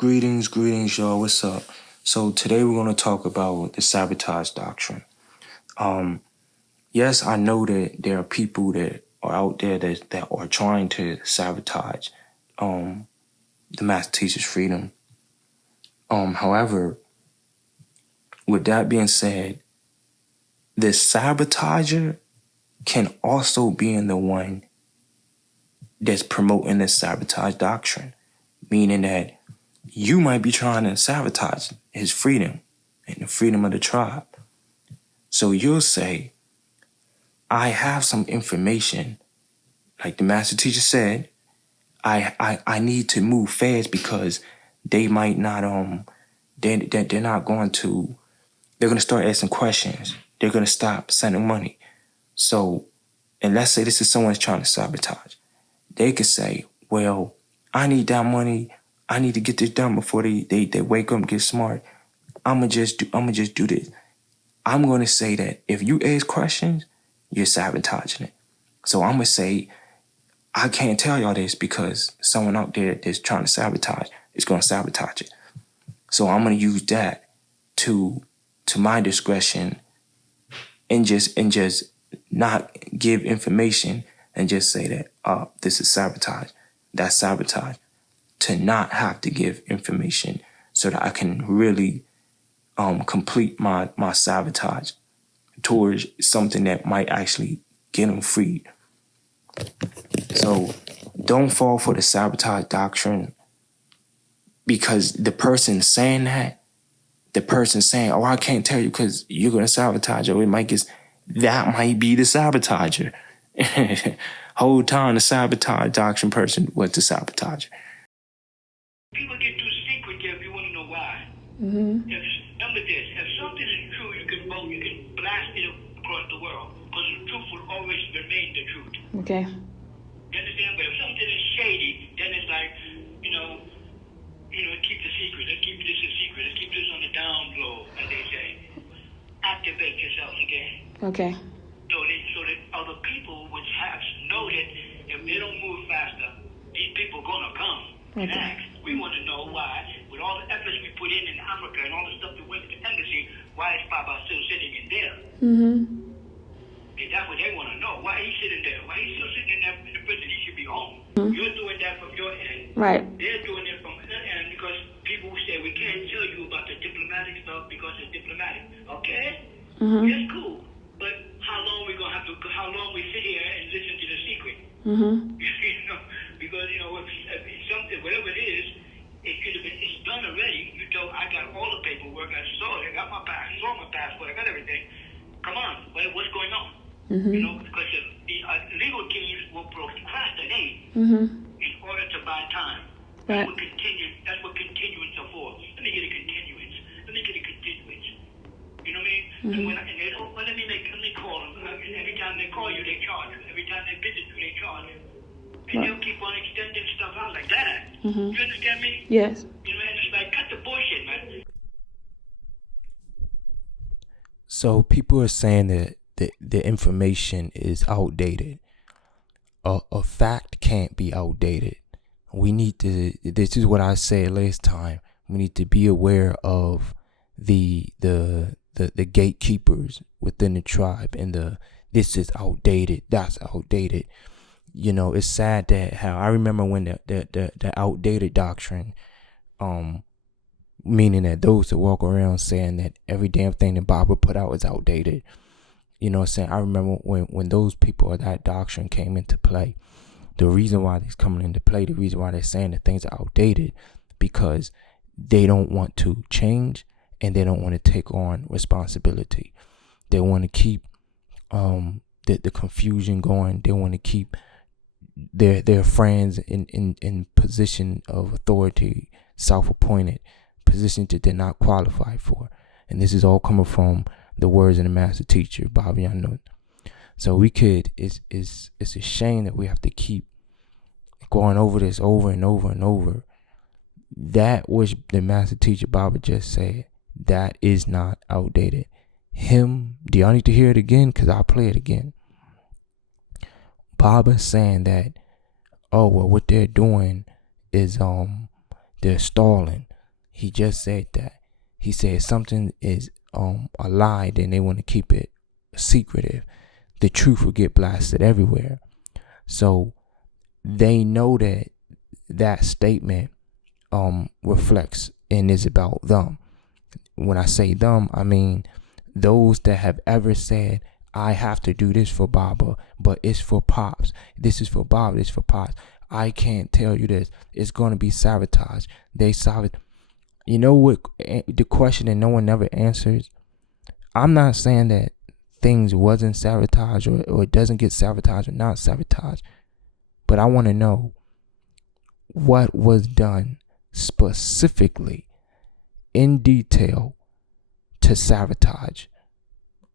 Greetings, y'all. What's up? So today we're going to talk about the sabotage doctrine. Yes, I know that there are people that are out there that are trying to sabotage the master teacher's freedom. However, with that being said, the sabotager can also be in the one that's promoting the sabotage doctrine, meaning that you might be trying to sabotage his freedom and the freedom of the tribe. So you'll say, I have some information, like the master teacher said, I need to move fast because they might not they're not going to, they're going to start asking questions. They're going to stop sending money. So, and let's say this is someone's trying to sabotage. They could say, well, I need that money. I need to get this done before they wake up and get smart. I'ma just do this. I'm gonna say that if you ask questions, you're sabotaging it. So I'm gonna say, I can't tell y'all this because someone out there that's trying to sabotage is gonna sabotage it. So I'm gonna use that to my discretion and just not give information and just say that this is sabotage. That's sabotage. To not have to give information so that I can really complete my sabotage towards something that might actually get them freed. So don't fall for the sabotage doctrine, because the person saying that, the person saying, oh, I can't tell you because you're going to sabotage, or that might be the sabotager. Whole time the sabotage doctrine person was the sabotager. People get too secretive if you want to know why. Remember this, if something is true, you can blast it across the world, because the truth will always remain the truth. Okay. You understand? But if something is shady, then it's like, keep the secret. Let's keep this a secret. Let's keep this on the down low, as they say. Activate yourself again. Okay. So that other people would know that if they don't move faster, these people are going to come. Okay. Next, we want to know why, with all the efforts we put in Africa and all the stuff that went to the embassy, why is Baba still sitting in there? And that's what they want to know. Why he's sitting there? Why he's still sitting in there in the prison? He should be home. You're doing that from your end. Right. They're doing it from their end because people say we can't tell you about the diplomatic stuff because it's diplomatic. Okay? That's cool. But how long we sit here and listen to the secret? Because if something, whatever it is, it's done already. You know, I got all the paperwork. I saw it. I got my passport. I got everything. Come on, what's going on? Because the legal teams will procrastinate in order to buy time. Right. That's what continuance are for. Let me get a continuance. You know what I mean? And they don't, let me call them. And every time they call you, they charge you. Every time they visit you, they charge you. And they'll keep on extending stuff out like that. You understand me? Yes. And it's like, cut the bullshit, man. So people are saying that the information is outdated. A fact can't be outdated. We need to, this is what I said last time, we need to be aware of the gatekeepers within the tribe and this is outdated, that's outdated. It's sad that how I remember when the outdated doctrine, meaning that those that walk around saying that every damn thing that Baba put out is outdated. You know what I'm saying? I remember when those people or that doctrine came into play. The reason why it's coming into play, the reason why they're saying that things are outdated, because they don't want to change and they don't want to take on responsibility. They want to keep the confusion going. They want to keep their friends in position of authority, self-appointed, positions that they're not qualified for. And this is all coming from the words of the master teacher, Baba Yanun. So it's a shame that we have to keep going over this over and over and over. That which the master teacher Baba just said, that is not outdated. Do y'all need to hear it again? Because I'll play it again. Baba saying that, what they're doing is they're stalling. he just said that. He said something is a lie, then they want to keep it secretive. The truth will get blasted everywhere. So they know that statement reflects and is about them. When I say them, I mean those that have ever said, I have to do this for Baba, but it's for Pops. This is for Baba, this is for Pops. I can't tell you this. It's going to be sabotage. They sabotage. You know what? The question that no one ever answers. I'm not saying that things wasn't sabotaged or it doesn't get sabotaged or not sabotaged. But I want to know what was done specifically in detail to sabotage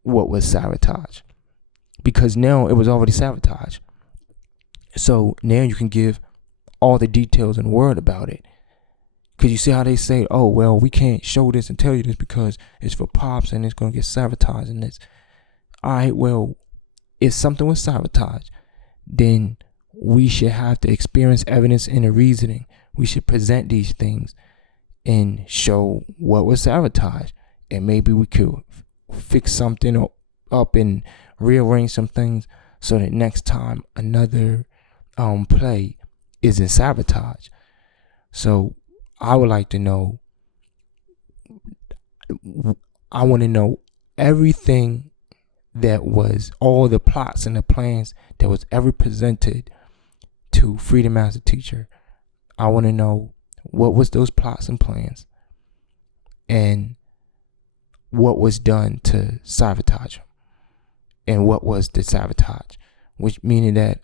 what was sabotage. Because now it was already sabotaged. So now you can give all the details in the word about it. Because you see how they say, oh, well, we can't show this and tell you this because it's for Pops and it's going to get sabotaged and this. All right, well, if something was sabotaged, then we should have to experience evidence in the reasoning. We should present these things and show what was sabotaged. And maybe we could fix something up and rearrange some things so that next time another play isn't sabotaged. So I would like to know, I want to know everything that was, all the plots and the plans that was ever presented to Freedom Master Teacher. I want to know what was those plots and plans and what was done to sabotage them and what was the sabotage, which meaning that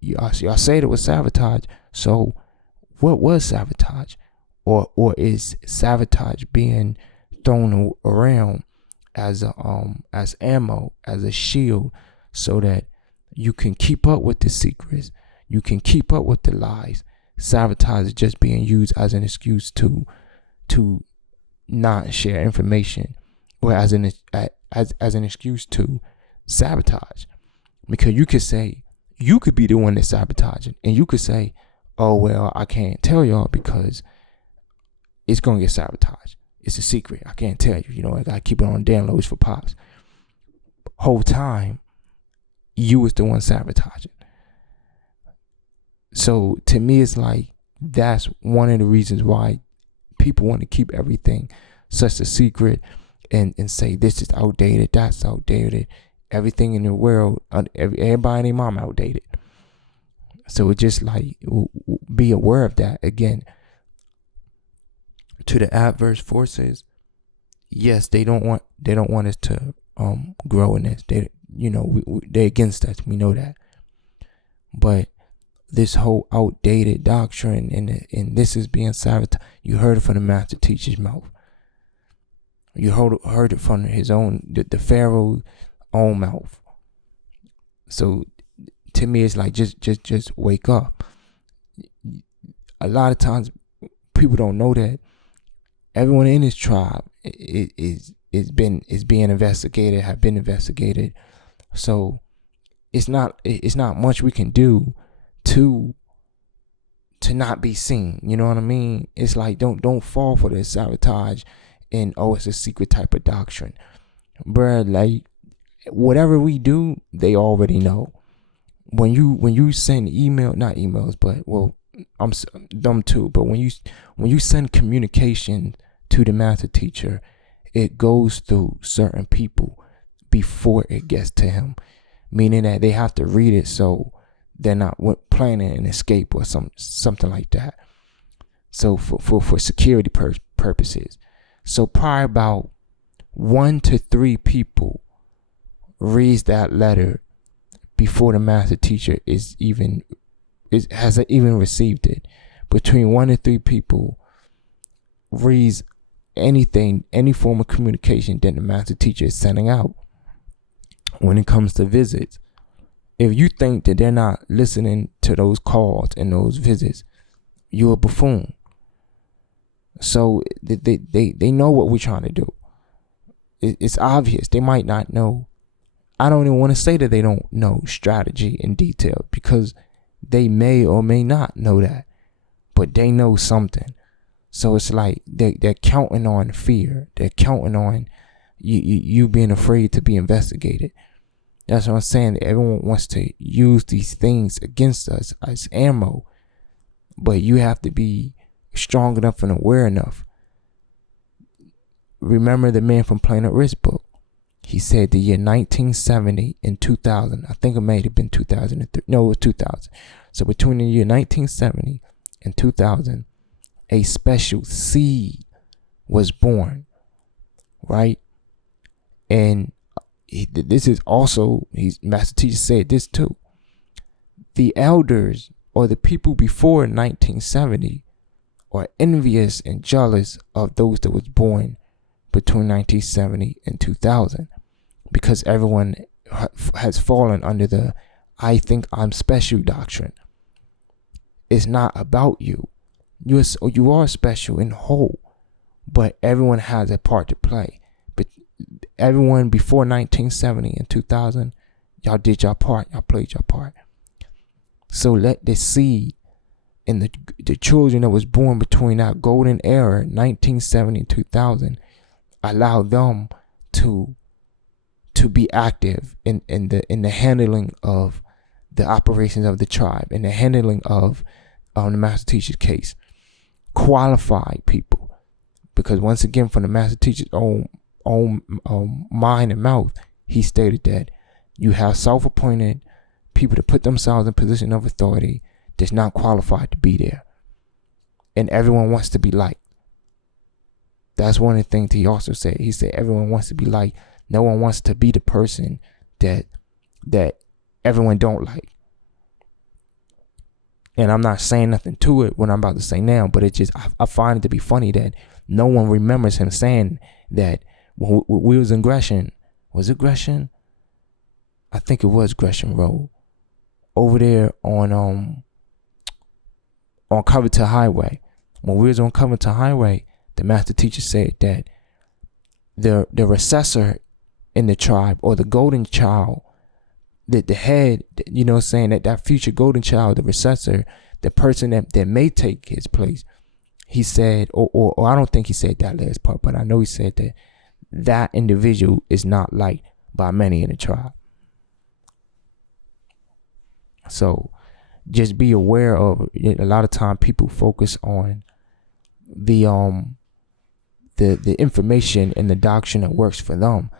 y'all said it was sabotage. So what was sabotage, or is sabotage being thrown around as ammo, as a shield, so that you can keep up with the secrets, you can keep up with the lies? Sabotage is just being used as an excuse to not share information, or as an excuse to sabotage. Because you could say, you could be the one that's sabotaging, and you could say, oh, well, I can't tell y'all because it's going to get sabotaged. It's a secret. I can't tell you. You know, I got to keep it on downloads for Pops. Whole time, you was the one sabotaging. So to me, it's like, that's one of the reasons why people want to keep everything such a secret and say this is outdated, that's outdated. Everything in the world, everybody and their mom outdated. So it's just like, be aware of that. Again, to the adverse forces, yes, they don't want us to grow in this. They're against us. We know that. But this whole outdated doctrine and this is being sabotaged. You heard it from the Master Teacher's mouth. You heard it from his own, the Pharaoh's own mouth. So to me, it's like, just wake up. A lot of times, people don't know that everyone in his tribe is being investigated, have been investigated. So it's not much we can do to not be seen. You know what I mean? It's like, don't fall for this sabotage and, oh, it's a secret type of doctrine. Bruh, like, whatever we do, they already know. When you send not emails, but, well, I'm dumb too, but when you send communication to the Master Teacher, it goes through certain people before it gets to him, meaning that they have to read it so they're not planning an escape or something like that. So for security purposes. So probably about 1 to 3 people reads that letter before the Master Teacher has even received it. Between 1 and 3 people reads anything, any form of communication that the Master Teacher is sending out. When it comes to visits, if you think that they're not listening to those calls and those visits, you're a buffoon. So they know what we're trying to do. It's obvious. They might not know. I don't even want to say that they don't know strategy in detail, because they may or may not know that, but they know something. So it's like they're counting on fear. They're counting on you being afraid to be investigated. That's what I'm saying. Everyone wants to use these things against us as ammo, but you have to be strong enough and aware enough. Remember the man from Planet Risk book. He said the year 1970 and 2000. I think it may have been 2003. No, it was 2000. So between the year 1970 and 2000, a special seed was born, right? And this is also, Master Teacher said this too. The elders or the people before 1970 are envious and jealous of those that was born between 1970 and 2000, because everyone has fallen under the "I think I'm special" doctrine. It's not about you. You are special and whole, but everyone has a part to play. But everyone before 1970 and 2000, y'all did your part. Y'all played your part. So let the seed and the children that was born between that golden era, 1970 and 2000, allow them to be active in the handling of the operations of the tribe, in the handling of the Master Teacher's case. Qualified people, because once again, from the Master Teacher's own mind and mouth, he stated that you have self-appointed people to put themselves in position of authority that's not qualified to be there, and everyone wants to be liked. That's one of the things he also said. He said everyone wants to be liked. No one wants to be the person that everyone don't like. And I'm not saying nothing to it what I'm about to say now, but it just, I find it to be funny that no one remembers him saying that when we was in Gresham. Was it Gresham? I think it was Gresham Road. Over there on Covington Highway. When we was on Covington Highway, the Master Teacher said that the recessor in the tribe, or the golden child, that the head, saying that future golden child, the recessor, the person that may take his place, he said, or I don't think he said that last part, but I know he said that individual is not liked by many in the tribe. So just be aware of it. A lot of time people focus on the information and the doctrine that works for them,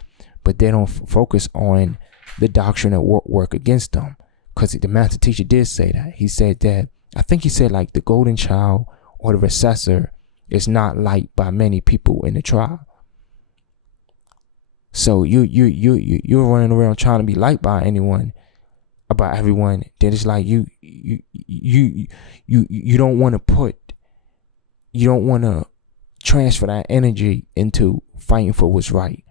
but they don't focus on the doctrine that work against them. Because the Master Teacher did say that. He said that, I think he said like the golden child or the recessor is not liked by many people in the tribe. So you're running around trying to be liked by everyone, then it's like you don't want to transfer that energy into fighting for what's right.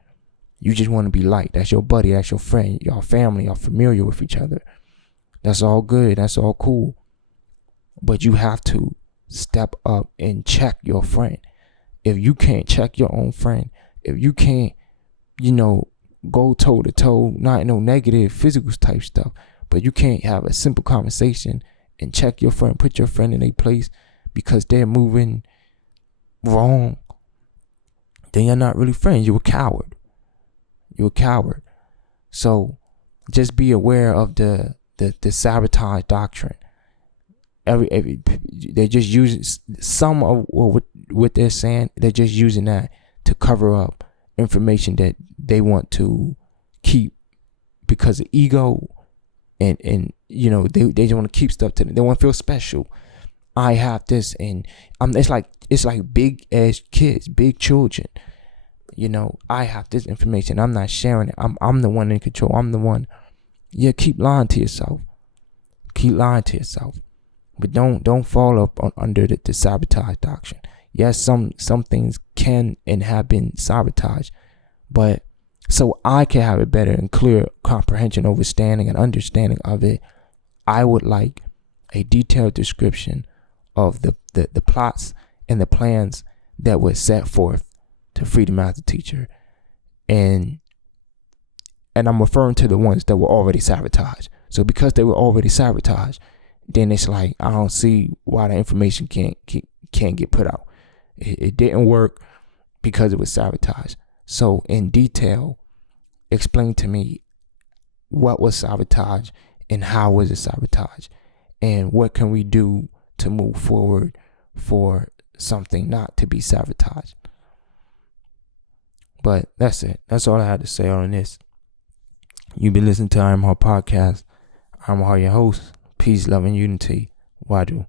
You just want to be liked. That's your buddy, that's your friend, y'all family, y'all familiar with each other. That's all good, that's all cool. But you have to step up and check your friend. If you can't check your own friend, if you can't, go toe to toe, not no negative physical type stuff, but you can't have a simple conversation and check your friend, put your friend in a place because they're moving wrong, then you're not really friends. You're a coward. You're a coward. So just be aware of the sabotage doctrine. They're just using some of what they're saying. They're just using that to cover up information that they want to keep because of ego, and they just want to keep stuff to them. They want to feel special. I have this, and it's like big ass kids, big children. I have this information. I'm not sharing it. I'm the one in control. I'm the one. Yeah, keep lying to yourself. Keep lying to yourself. But don't fall up under the sabotage doctrine. Yes, some things can and have been sabotaged, but so I can have a better and clear comprehension, understanding of it, I would like a detailed description of the plots and the plans that were set forth to free the Master Teacher, and I'm referring to the ones that were already sabotaged. So because they were already sabotaged, then it's like I don't see why the information can't get put out. It didn't work because it was sabotage. So in detail, explain to me what was sabotage and how was it sabotage, and what can we do to move forward for something not to be sabotaged. But that's it. That's all I had to say on this. You've been listening to I'm Her Podcast. I'm Her, your host. Peace, love, and unity. Wadu.